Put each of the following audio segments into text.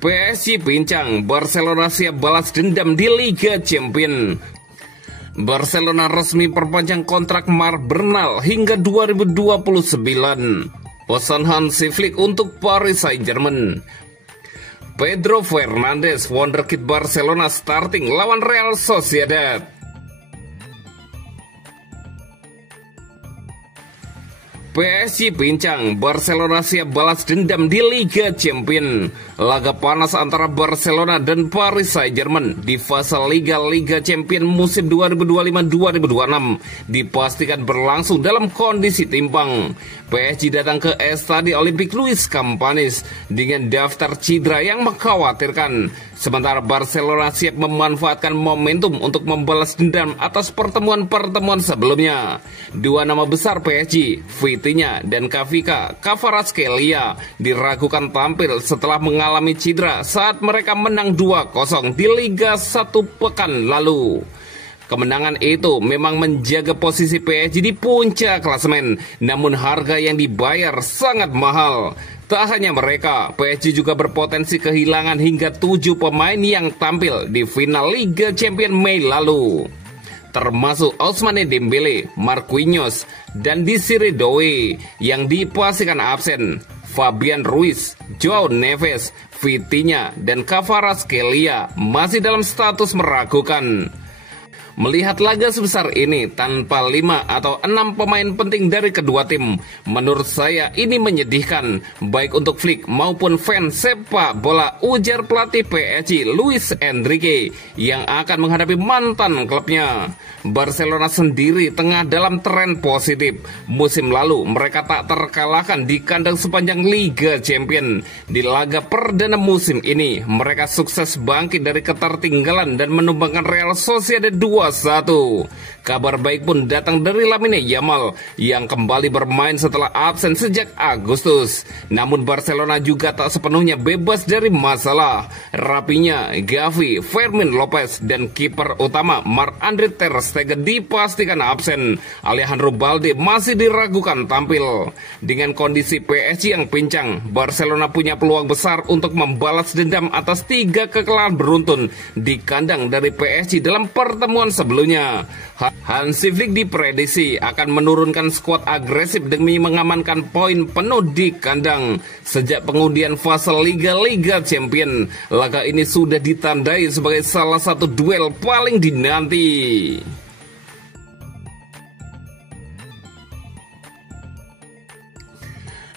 PSG pincang, Barcelona siap balas dendam di Liga Champions. Barcelona resmi perpanjang kontrak Marc Bernal hingga 2029. Pesan Hansi Flick untuk Paris Saint-Germain. Pedro Fernandes, wonderkid Barcelona starting lawan Real Sociedad. PSG pincang, Barcelona siap balas dendam di Liga Champions. Laga panas antara Barcelona dan Paris Saint-Germain di fase Liga Champions musim 2025-2026 dipastikan berlangsung dalam kondisi timpang. PSG datang ke Estadi Olympique Luis Campanis dengan daftar cedera yang mengkhawatirkan. Sementara Barcelona siap memanfaatkan momentum untuk membalas dendam atas pertemuan-pertemuan sebelumnya. Dua nama besar PSG, Vitinha dan Kvaratskhelia diragukan tampil setelah mengalami cedera saat mereka menang 2-0 di Liga 1 pekan lalu. Kemenangan itu memang menjaga posisi PSG di puncak klasemen, namun harga yang dibayar sangat mahal. Tak hanya mereka, PSG juga berpotensi kehilangan hingga 7 pemain yang tampil di final Liga Champions Mei lalu, termasuk Ousmane Dembele, Marquinhos, dan Desire Doué yang dipastikan absen. Fabian Ruiz, Joao Neves, Vitinha, dan Kvaratskhelia masih dalam status meragukan. Melihat laga sebesar ini tanpa 5 atau 6 pemain penting dari kedua tim, menurut saya ini menyedihkan, baik untuk Flick maupun fans sepak bola, ujar pelatih PSG Luis Enrique yang akan menghadapi mantan klubnya. Barcelona sendiri tengah dalam tren positif. Musim lalu mereka tak terkalahkan di kandang sepanjang Liga Champions. Di laga perdana musim ini mereka sukses bangkit dari ketertinggalan dan menumbangkan Real Sociedad 2-1. Kabar baik pun datang dari Lamine Yamal yang kembali bermain setelah absen sejak Agustus. Namun Barcelona juga tak sepenuhnya bebas dari masalah. Rapinya, Gavi, Fermin Lopez, dan kiper utama Marc-André ter Stegen dipastikan absen. Alejandro Balde masih diragukan tampil. Dengan kondisi PSG yang pincang, Barcelona punya peluang besar untuk membalas dendam atas 3 kekalahan beruntun di kandang dari PSG dalam pertemuan sebelumnya. Hansi Flick diprediksi akan menurunkan skuad agresif demi mengamankan poin penuh di kandang. Sejak pengundian fase Liga Champions, laga ini sudah ditandai sebagai salah satu duel paling dinanti.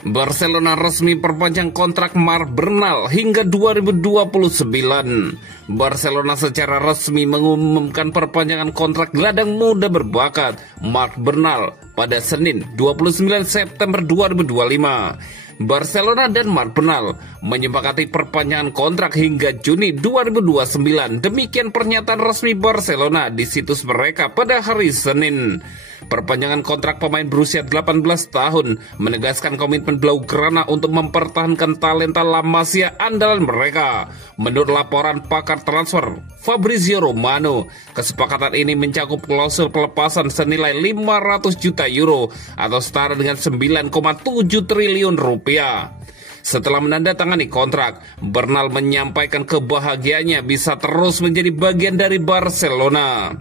Barcelona resmi perpanjang kontrak Marc Bernal hingga 2029. Barcelona secara resmi mengumumkan perpanjangan kontrak gelandang muda berbakat Marc Bernal pada Senin 29 September 2025. Barcelona dan Marc Bernal menyepakati perpanjangan kontrak hingga Juni 2029. Demikian pernyataan resmi Barcelona di situs mereka pada hari Senin. Perpanjangan kontrak pemain berusia 18 tahun menegaskan komitmen Blaugrana untuk mempertahankan talenta La Masia andalan mereka. Menurut laporan pakar transfer Fabrizio Romano, kesepakatan ini mencakup klausul pelepasan senilai 500 juta euro atau setara dengan 9,7 triliun rupiah. Setelah menandatangani kontrak, Bernal menyampaikan kebahagiaannya bisa terus menjadi bagian dari Barcelona.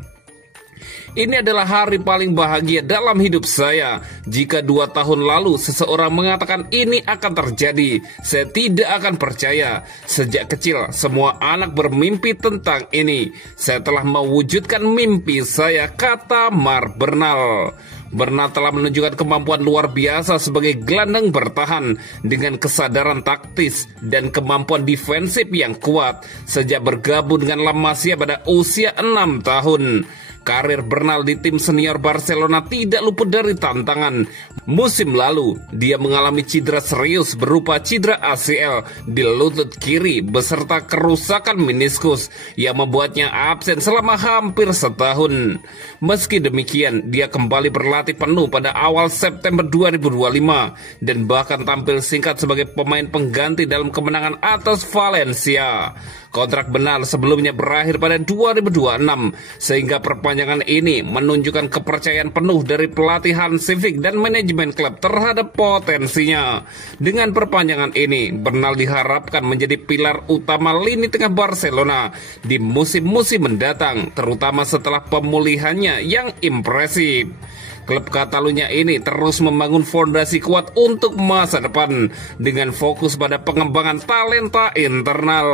Ini adalah hari paling bahagia dalam hidup saya. Jika 2 tahun lalu seseorang mengatakan ini akan terjadi, saya tidak akan percaya. Sejak kecil, semua anak bermimpi tentang ini. Saya telah mewujudkan mimpi saya, kata Marc Bernal. Bernal telah menunjukkan kemampuan luar biasa sebagai gelandang bertahan dengan kesadaran taktis dan kemampuan defensif yang kuat sejak bergabung dengan La Masia pada usia 6 tahun. Karir Bernal di tim senior Barcelona tidak luput dari tantangan. Musim lalu, dia mengalami cedera serius berupa cedera ACL di lutut kiri beserta kerusakan meniskus yang membuatnya absen selama hampir setahun. Meski demikian, dia kembali berlatih penuh pada awal September 2025 dan bahkan tampil singkat sebagai pemain pengganti dalam kemenangan atas Valencia. Kontrak Bernal sebelumnya berakhir pada 2026 sehingga perpanjangan perpanjangan ini menunjukkan kepercayaan penuh dari pelatih Hansi Flick dan manajemen klub terhadap potensinya. Dengan perpanjangan ini, Bernal diharapkan menjadi pilar utama lini tengah Barcelona di musim-musim mendatang, terutama setelah pemulihannya yang impresif. Klub Catalunya ini terus membangun fondasi kuat untuk masa depan dengan fokus pada pengembangan talenta internal.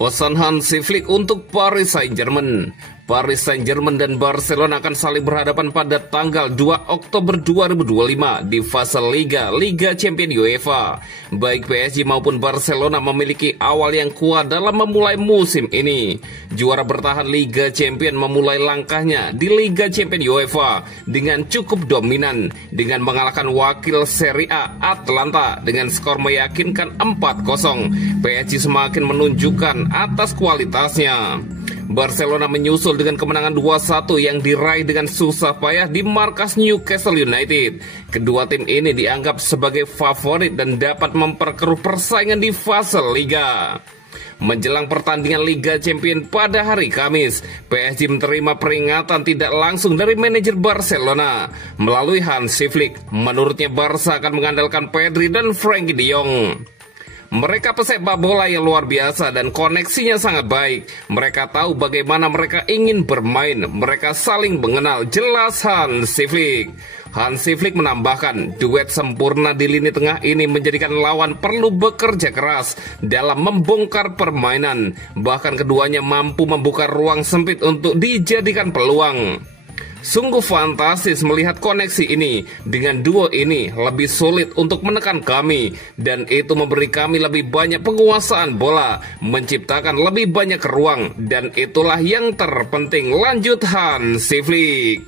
Pesan Hansi Flick untuk Paris Saint-Germain. Paris Saint-Germain dan Barcelona akan saling berhadapan pada tanggal 2 Oktober 2025 di fase Liga Champions UEFA. Baik PSG maupun Barcelona memiliki awal yang kuat dalam memulai musim ini. Juara bertahan Liga Champions memulai langkahnya di Liga Champions UEFA dengan cukup dominan dengan mengalahkan wakil Serie A Atalanta dengan skor meyakinkan 4-0. PSG semakin menunjukkan atas kualitasnya. Barcelona menyusul dengan kemenangan 2-1 yang diraih dengan susah payah di markas Newcastle United. Kedua tim ini dianggap sebagai favorit dan dapat memperkeruh persaingan di fase Liga. Menjelang pertandingan Liga Champions pada hari Kamis, PSG menerima peringatan tidak langsung dari manajer Barcelona melalui Hansi Flick. Menurutnya Barca akan mengandalkan Pedri dan Frenkie de Jong. Mereka pesepak bola yang luar biasa dan koneksinya sangat baik. Mereka tahu bagaimana mereka ingin bermain. Mereka saling mengenal, jelas Hansi Flick. Hansi Flick menambahkan, duet sempurna di lini tengah ini menjadikan lawan perlu bekerja keras dalam membongkar permainan. Bahkan keduanya mampu membuka ruang sempit untuk dijadikan peluang. Sungguh fantastis melihat koneksi ini. Dengan duo ini lebih sulit untuk menekan kami, dan itu memberi kami lebih banyak penguasaan bola, menciptakan lebih banyak ruang, dan itulah yang terpenting, lanjut Hansi Flick.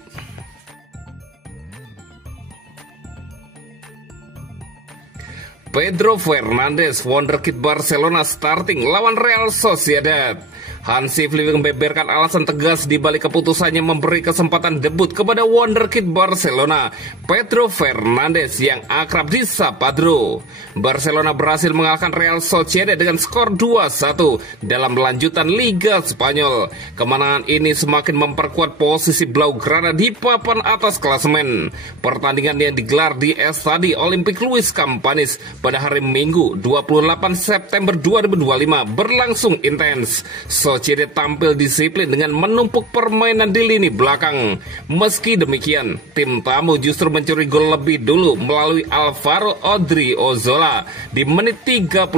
Pedro Fernandes, wonderkid Barcelona starting lawan Real Sociedad. Hansi Flick membeberkan alasan tegas di balik keputusannya memberi kesempatan debut kepada wonderkid Barcelona, Pedro Fernandes yang akrab disapa Pedro. Barcelona berhasil mengalahkan Real Sociedad dengan skor 2-1 dalam lanjutan Liga Spanyol. Kemenangan ini semakin memperkuat posisi Blaugrana di papan atas klasemen. Pertandingan yang digelar di Estadio Olímpic Luis Companys pada hari Minggu 28 September 2025 berlangsung intens. Sociedad tampil disiplin dengan menumpuk permainan di lini belakang. Meski demikian, tim tamu justru mencuri gol lebih dulu melalui Alvaro Odriozola di menit 31.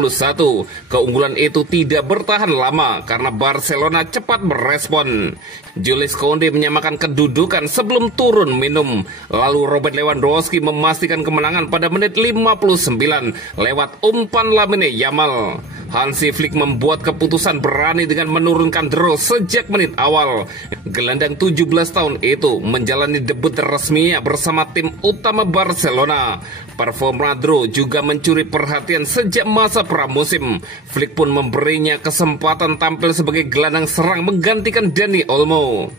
Keunggulan itu tidak bertahan lama karena Barcelona cepat merespon. Jules Koundé menyamakan kedudukan sebelum turun minum. Lalu Robert Lewandowski memastikan kemenangan pada menit 59 lewat umpan Lamine Yamal. Hansi Flick membuat keputusan berani dengan menurunkan Drogba sejak menit awal. Gelandang 17 tahun itu menjalani debut resminya bersama tim utama Barcelona. Performa Drogba juga mencuri perhatian sejak masa pramusim. Flick pun memberinya kesempatan tampil sebagai gelandang serang menggantikan Dani Olmo.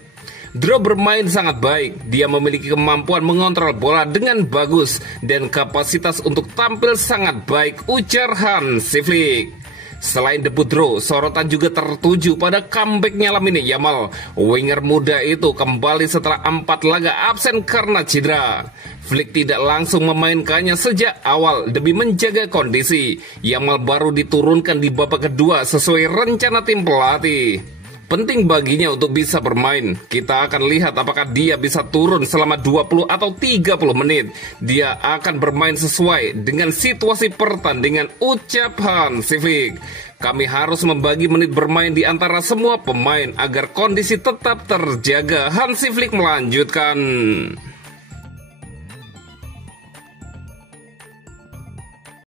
Drogba bermain sangat baik. Dia memiliki kemampuan mengontrol bola dengan bagus dan kapasitas untuk tampil sangat baik, ujar Hansi Flick. Selain debut Drogba, sorotan juga tertuju pada comebacknya Lamine Yamal. Winger muda itu kembali setelah 4 laga absen karena cedera. Flick tidak langsung memainkannya sejak awal demi menjaga kondisi. Yamal baru diturunkan di babak kedua sesuai rencana tim pelatih. Penting baginya untuk bisa bermain. Kita akan lihat apakah dia bisa turun selama 20 atau 30 menit. Dia akan bermain sesuai dengan situasi pertandingan, ucap Hansi Flick. Kami harus membagi menit bermain di antara semua pemain agar kondisi tetap terjaga, Hansi Flick melanjutkan.